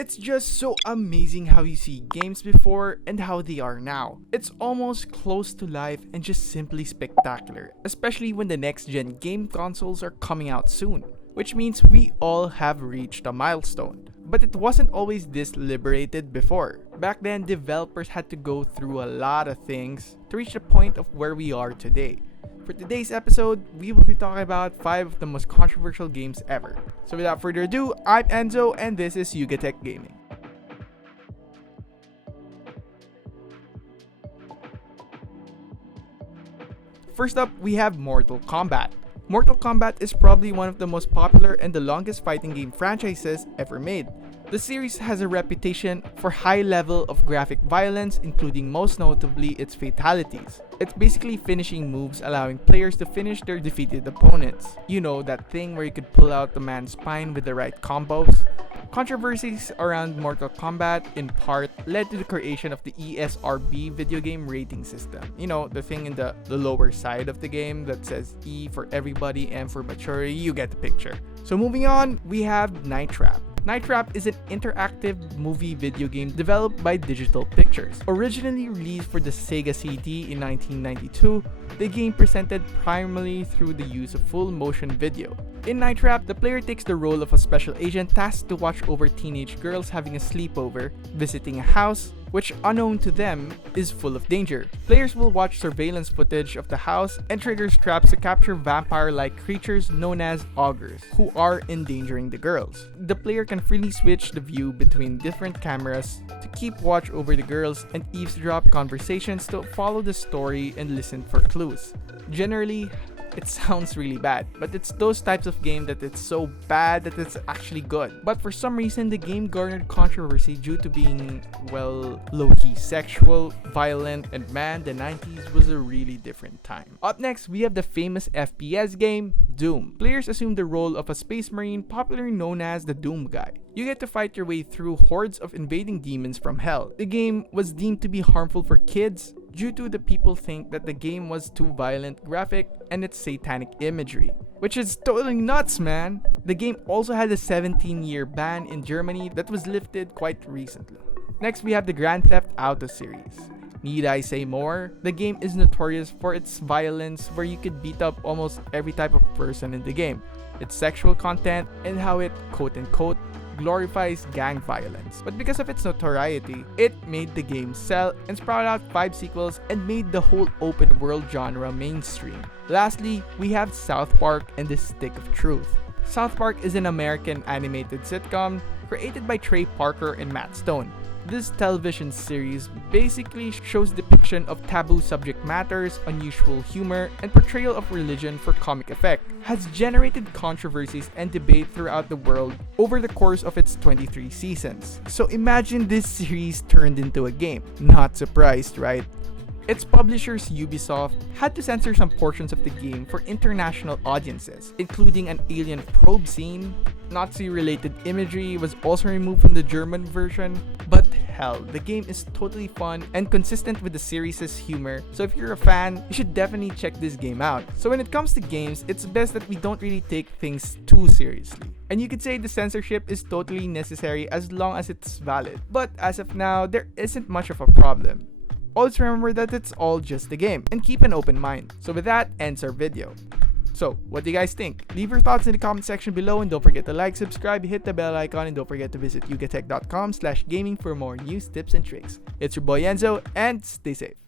It's just so amazing how you see games before and how they are now. It's almost close to life and just simply spectacular, especially when the next gen game consoles are coming out soon, which means we all have reached a milestone. But it wasn't always this liberated before. Back then, developers had to go through a lot of things to reach the point of where we are today. For today's episode, we will be talking about 5 of the most controversial games ever. So without further ado, I'm Enzo and this is Yugatech Gaming. First up, we have Mortal Kombat. Mortal Kombat is probably one of the most popular and the longest fighting game franchises ever made. The series has a reputation for high level of graphic violence, including most notably its fatalities. It's basically finishing moves allowing players to finish their defeated opponents. You know, that thing where you could pull out the man's spine with the right combos. Controversies around Mortal Kombat, in part, led to the creation of the ESRB video game rating system. You know, the thing in the lower side of the game that says E for everybody and for maturity, you get the picture. So moving on, we have Night Trap. Night Trap is an interactive movie video game developed by Digital Pictures. Originally released for the Sega CD in 1992, the game presented primarily through the use of full motion video. In Night Trap, the player takes the role of a special agent tasked to watch over teenage girls having a sleepover, visiting a house, which unknown to them is full of danger. Players will watch surveillance footage of the house and trigger traps to capture vampire-like creatures known as augurs, who are endangering the girls. The player can freely switch the view between different cameras to keep watch over the girls and eavesdrop conversations to follow the story and listen for clues. Generally, it sounds really bad, but it's those types of game that it's so bad that it's actually good. But for some reason, the game garnered controversy due to being, well, low-key sexual, violent, and man, the 90s was a really different time. Up next, we have the famous FPS game, Doom. Players assume the role of a space marine popularly known as the Doom Guy. You get to fight your way through hordes of invading demons from hell. The game was deemed to be harmful for kids due to the people think that the game was too violent, graphic, and its satanic imagery. Which is totally nuts, man! The game also had a 17-year ban in Germany that was lifted quite recently. Next, we have the Grand Theft Auto series. Need I say more? The game is notorious for its violence, where you could beat up almost every type of person in the game, its sexual content, and how it, quote-unquote, glorifies gang violence. But because of its notoriety, it made the game sell and sprout out 5 sequels and made the whole open world genre mainstream. Lastly, we have South Park and the Stick of Truth. South Park is an American animated sitcom created by Trey Parker and Matt Stone. This television series basically shows depiction of taboo subject matters, unusual humor, and portrayal of religion for comic effect. Has generated controversies and debate throughout the world over the course of its 23 seasons. So imagine this series turned into a game. Not surprised, right? Its publishers, Ubisoft, had to censor some portions of the game for international audiences, including an alien probe scene. Nazi-related imagery was also removed from the German version, but hell, the game is totally fun and consistent with the series' humor, so if you're a fan, you should definitely check this game out. So when it comes to games, it's best that we don't really take things too seriously. And you could say the censorship is totally necessary as long as it's valid, but as of now, there isn't much of a problem. Always remember that it's all just a game, and keep an open mind. So with that, ends our video. So, what do you guys think? Leave your thoughts in the comment section below and don't forget to like, subscribe, hit the bell icon, and don't forget to visit yugatech.com/gaming for more news, tips, and tricks. It's your boy Enzo, and stay safe.